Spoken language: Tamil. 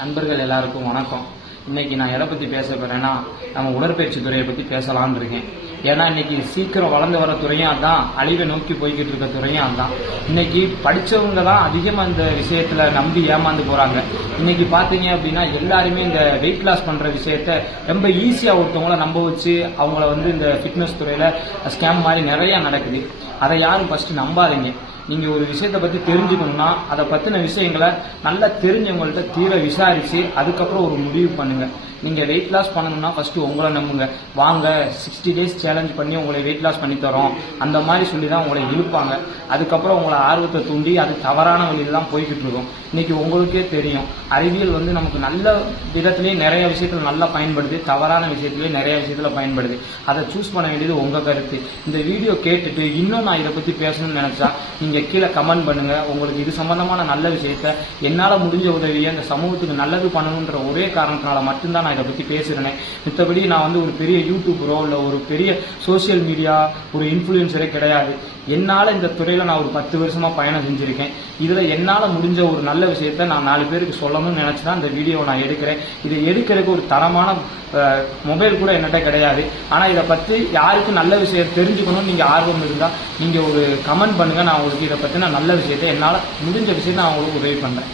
நண்பர்கள் எல்லாருக்கும் வணக்கம். இன்னைக்கு நான் எதை பத்தி பேச போறேன்னா, நம்ம உடற்பயிற்சி துறையை பத்தி பேசலாம்னு இருக்கேன். ஏன்னா இன்னைக்கு சீக்கிரம் வளர்ந்து வர துறையும் அதான், அழிவை நோக்கி போய்கிட்டு இருக்க துறையும் அதான். இன்னைக்கு படிச்சவங்க தான் அதிகமா இந்த விஷயத்துல நம்பி ஏமாந்து போறாங்க. இன்னைக்கு பாத்தீங்க அப்படின்னா எல்லாருமே இந்த வெயிட் லாஸ் பண்ற விஷயத்த ரொம்ப ஈஸியா ஒருத்தவங்கள நம்ப வச்சு அவங்கள இந்த ஃபிட்னஸ் துறையில ஸ்கேம் மாதிரி நிறைய நடக்குது. அதை யாரும் ஃபர்ஸ்ட் நம்பாதீங்க. நீங்க ஒரு விஷயத்தை பத்தி தெரிஞ்சுக்கணும்னா அதை பத்தின விஷயங்களை நல்லா தெரிஞ்சவங்கள்ட்ட தீர விசாரிச்சு அதுக்கப்புறம் ஒரு முடிவு பண்ணுங்க. நீங்க வெயிட் லாஸ் பண்ணணும்னா ஃபர்ஸ்ட் உங்களை நம்புங்க. வாங்க 60 days சேலஞ்ச் பண்ணி உங்களை வெயிட் லாஸ் பண்ணி தரோம் அந்த மாதிரி சொல்லி தான் உங்களை இழுப்பாங்க. அதுக்கப்புறம் உங்களை ஆர்வத்தை தூண்டி அது தவறான வழியில தான் போய்கிட்டு இருக்கும். இன்னைக்கு உங்களுக்கே தெரியும், அறிவியல் நமக்கு நல்ல விதத்திலேயே நிறைய விஷயத்துல நல்லா பயன்படுது, தவறான விஷயத்திலேயே நிறைய விஷயத்துல பயன்படுது. அதை சூஸ் பண்ண வேண்டியது உங்க கருத்து. இந்த வீடியோ கேட்டுட்டு இன்னும் நான் இதை பத்தி பேசணும்னு நினைச்சா நீங்க கீழே கமெண்ட் பண்ணுங்க. உங்களுக்கு இது சம்பந்தமான நல்ல விஷயத்த என்னால முடிஞ்ச உதவியை இந்த சமூகத்துக்கு நல்லது பண்ணணும்ன்ற ஒரே காரணத்தினால மட்டும்தான் நான் இதை பத்தி பேசுறேன். மித்தபடி நான் ஒரு பெரிய யூடியூபரோ இல்ல ஒரு பெரிய சோசியல் மீடியா ஒரு இன்ஃபுளுசரே கிடையாது. என்னால இந்த துறையில நான் ஒரு 10 வருஷமா பயணம் செஞ்சிருக்கேன். இதுல என்னால முடிஞ்ச ஒரு நல்ல விஷயத்த நான் 4 பேருக்கு சொல்லணும்னு நினைச்சுதான் இந்த வீடியோவை நான் எடுக்கிறேன். இதை எடுக்கிறதுக்கு ஒரு தரமான மொபைல் கூட என்கிட்ட கிடையாது. ஆனா இதை பத்தி யாருக்கு நல்ல விஷயம் தெரிஞ்சுக்கணும்னு நீங்க ஆர்வம் இருந்தா நீங்க ஒரு கமெண்ட் பண்ணுங்க. நான் உங்களுக்கு இதை பத்தின நல்ல விஷயத்த என்னால முடிஞ்ச விஷயத்த நான் உங்களுக்கு உதவி பண்றேன்.